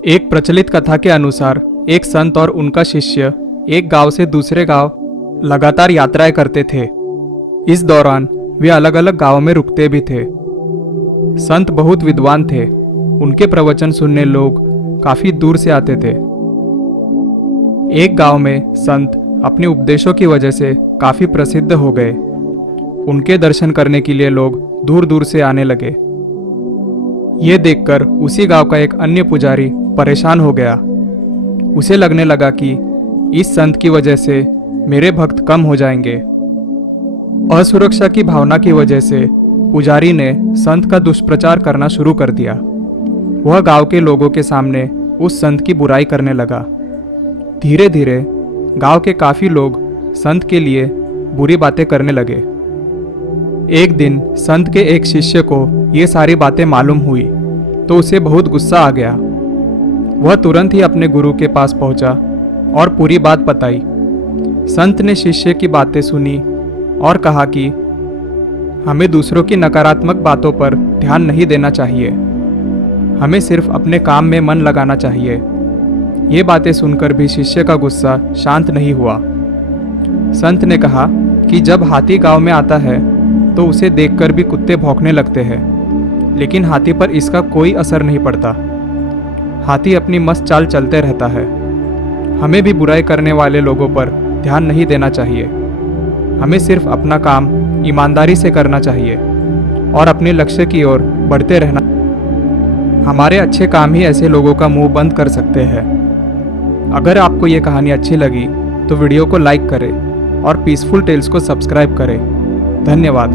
एक प्रचलित कथा के अनुसार एक संत और उनका शिष्य एक गांव से दूसरे गांव लगातार यात्राएं करते थे। इस दौरान वे अलग अलग गांवों में रुकते भी थे। संत बहुत विद्वान थे। उनके प्रवचन सुनने लोग काफी दूर से आते थे। एक गांव में संत अपने उपदेशों की वजह से काफी प्रसिद्ध हो गए। उनके दर्शन करने के लिए लोग दूर दूर से आने लगे। ये देखकर उसी गांव का एक अन्य पुजारी परेशान हो गया। उसे लगने लगा कि इस संत की वजह से मेरे भक्त कम हो जाएंगे। असुरक्षा की भावना की वजह से पुजारी ने संत का दुष्प्रचार करना शुरू कर दिया। वह गांव के लोगों के सामने उस संत की बुराई करने लगा। धीरे धीरे गांव के काफी लोग संत के लिए बुरी बातें करने लगे। एक दिन संत के एक शिष्य को ये सारी बातें मालूम हुई तो उसे बहुत गुस्सा आ गया। वह तुरंत ही अपने गुरु के पास पहुंचा और पूरी बात बताई। संत ने शिष्य की बातें सुनी और कहा कि हमें दूसरों की नकारात्मक बातों पर ध्यान नहीं देना चाहिए। हमें सिर्फ अपने काम में मन लगाना चाहिए। ये बातें सुनकर भी शिष्य का गुस्सा शांत नहीं हुआ। संत ने कहा कि जब हाथी गांव में आता है तो उसे देखकर भी कुत्ते भौंकने लगते हैं, लेकिन हाथी पर इसका कोई असर नहीं पड़ता। हाथी अपनी मस्त चाल चलते रहता है। हमें भी बुराई करने वाले लोगों पर ध्यान नहीं देना चाहिए। हमें सिर्फ अपना काम ईमानदारी से करना चाहिए और अपने लक्ष्य की ओर बढ़ते रहना। हमारे अच्छे काम ही ऐसे लोगों का मुंह बंद कर सकते हैं। अगर आपको ये कहानी अच्छी लगी तो वीडियो को लाइक करें और पीसफुल टेल्स को सब्सक्राइब करें। धन्यवाद।